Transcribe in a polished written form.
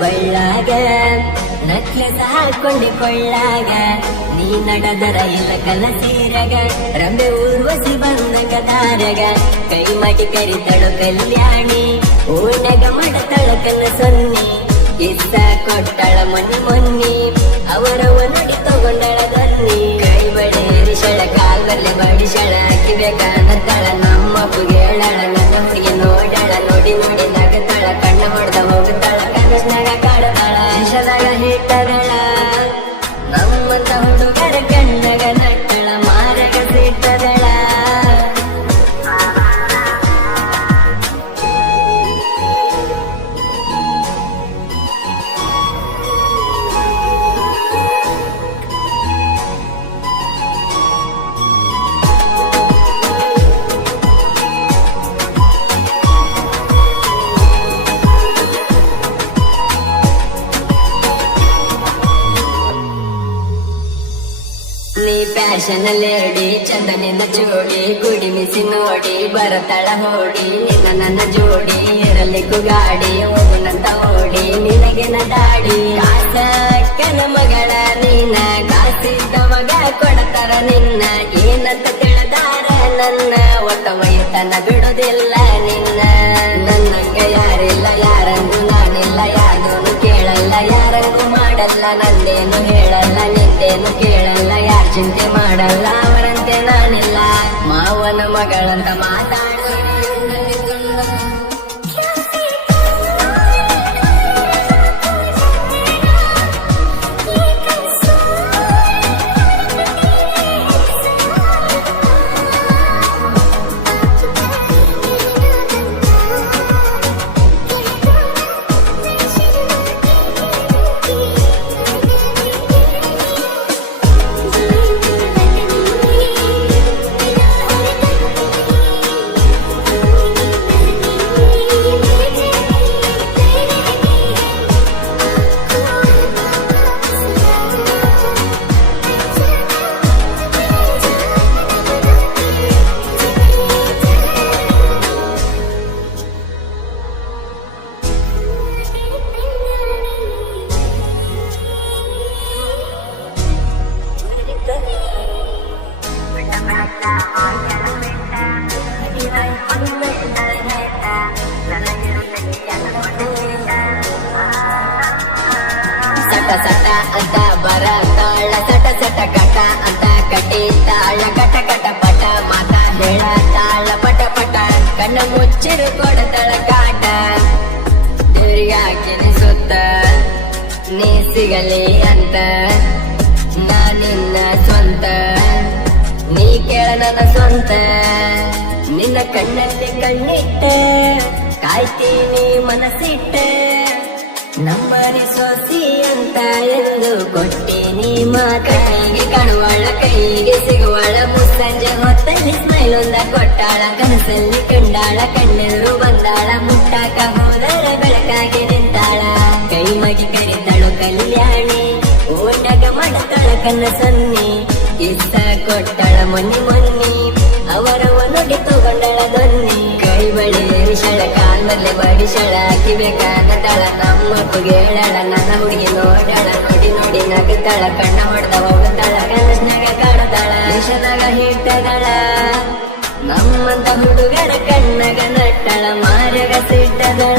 ಬಳ್ಳಾಗ necklace ಹಾಕೊಂಡೆ ಕೊಳ್ಳಾಗ ನೀ ನಡೆದರ ಇಲ್ಲ ಕಲಸೀರಗ ರಂಬೆ ಊರ್ವಸಿ ಬಂದಂಗ ದಾರಗ ಕೈ ಮಾಡಿ ಕರಿತಳು ಕಲ್ಯಾಣಿ ಓಣಗ ಮಾಡತಳ ಕನ್ನ ಸೊನ್ನಿ ಇತ್ತ ಕೊಟ್ಟಳ ಮೊನ್ನಿ ಅವರವ ನಡಿ ತಗೊಂಡಳ ದೊನ್ನಿ ಕೈ ಬಡೇರಿಸಳ ಕಾಲ್ವಲ್ಲೆ ಬಡಿಸಳ ಕಿವೆಗಾನತಳ ನಮ್ಮಪ್ಪು ಹೇಳಳ ನನ್ನ ಹುಡುಗಿ ನೋಡಳ ನೋಡಿ ನೋಡಿ ನಗತಳ ಕಣ್ಣ ಹೊಡೆದ ಹೋಗುತ್ತಾಳ ಕನಸ್ನಾಗ ಕಾಡತಾಳ ದೇಶದಾಗ ಹಿಟ್ಟದಳ ನಮ್ಮಂತ ಹುಡುಗರ ಕಣ್ಣಗ ನಟ್ಟಳ ಮಾರಗ ಸಿಟ್ಟದಳ ನೀ ಫ್ಯಾಷನ್ ಲೇಡಿ ಚಂದ ನಿನ್ನ ಜೋಡಿ ಗುಡಿ ಮಿಸಿ ನೋಡಿ ಬರತಳ ಹೋಡಿ ನಿನ್ನ ನನ್ನ ಜೋಡಿ ಇರಲಿಕ್ಕೂ ಗಾಡಿ ಹೋಗುನಂತ ಓಡಿ ನಿನಗೆ ದಾಡಿ ಕಾಸಕ್ಕನ ಮಗಳ ನೀನ ಕಾಸಿದ್ದ ಮಗ ಕೊಡತಾರ ನಿನ್ನ ಏನಂತ ತಿಳಿದಾರ ನನ್ನ ಒಟ್ಟ ವಯತನ ಬಿಡುದಿಲ್ಲ ನಿನ್ನ ನನ್ನಂಗ ಯಾರಿಲ್ಲ ಯಾರಂಗೂ ನಾನಿಲ್ಲ ಯಾರನ್ನು ಕೇಳಲ್ಲ ಯಾರಂಗೂ ಮಾಡಲ್ಲ ನಂದೇನು ಹೇಳಲ್ಲ ನಿಂದೇನು ಕೇಳಲ್ಲ ಯಾರ ಚಿಂತೆ ಮಾಡಲ್ಲ ಅವರಂತೆ ನಾನಿಲ್ಲ ಮಾವನ ಮಗಳಂತ ಮಾತಾಡ ಸಟ ಸಟ ಅಂತ ಬರತಾಳ ಸಟ ಸಟ ಕಟ ಅಂತ ಕಟ್ಟಿತಾಳ ಕಟ ಕಟ ಪಟ ಮಾತ ಹೇಳತಾಳ ಪಟ ಪಟ ಕಣ್ಣ ಮುಚ್ಚಿರು ಕೊಡತಾಳ ಕಾಟ ತಿರುಗಾಕಿನಿ ಸುತ್ತ ನೀ ಸಿಗಲಿ ಅಂತ ನಾನಿನ್ನ ಸ್ವಂತ ನೀ ಕೇಳ ನನ್ನ ಸ್ವಂತ ನಿನ್ನ ಕಣ್ಣಲ್ಲಿ ಕಣ್ಣಿಟ್ಟ ಕಾಯ್ತೀನಿ ಮನಸ್ಸಿಟ್ಟ ನಮ್ಮನೆ ಸೊಸಿ ಅಂತ ಎಂದು ಕೊಟ್ಟೇನಿ ಕಣ್ಣಿಗೆ ಕಾಣುವಳ ಕೈಗೆ ಸಿಗುವಳ ಮುಸ್ಸಂಜೆ ಹೊತ್ತಲ್ಲಿ ಸ್ಮೈಲ್ ಒಂದ ಕೊಟ್ಟಾಳ ಕನಸಲ್ಲಿ ಕಂಡಾಳ ಕಣ್ಣೆರು ಬಂದಾಳ ಮುಟ್ಟಾಕ ಹೋದರ ಬೆಳಕಾಗಿ ನಿಂತಾಳ ಕೈ ಮಗಿ ಕರಿತಳು ಕಲ್ಯಾಣಿ ಓಟಗ ಮಾಡತಳ ಕನ್ನ ಸನ್ನಿ ಇಷ್ಟ ಕೊಟ್ಟಳ ಮೊನ್ನಿ ಅವರವ ನುಡಿ ತಗೊಂಡಳ ದೊನ್ನಿ ಕೈ ಬಡಿಸಳ ಕಾಲ್ಮಲ್ಲೆ ಬಡಿಸಳ ಕಿವೆಗಾನತಳ ನಮ್ಮಪ್ಪು ಹೇಳಳ ನನ್ನ ಹುಡುಗಿ ನೋಡಳ ನೋಡಿ ನೋಡಿ ನಗತಳ ಕಣ್ಣ ಹೊಡೆದ ಹೋಗುತ್ತಾಳ ಕನಸ್ನಾಗ ಕಾಡತಾಳ ದೇಶದಾಗ ಹಿಟ್ಟದಳ ನಮ್ಮಂತ ಹುಡುಗರ ಕಣ್ಣಗ ನಟ್ಟಳ ಮಾರಗ ಸಿಟ್ಟದಳ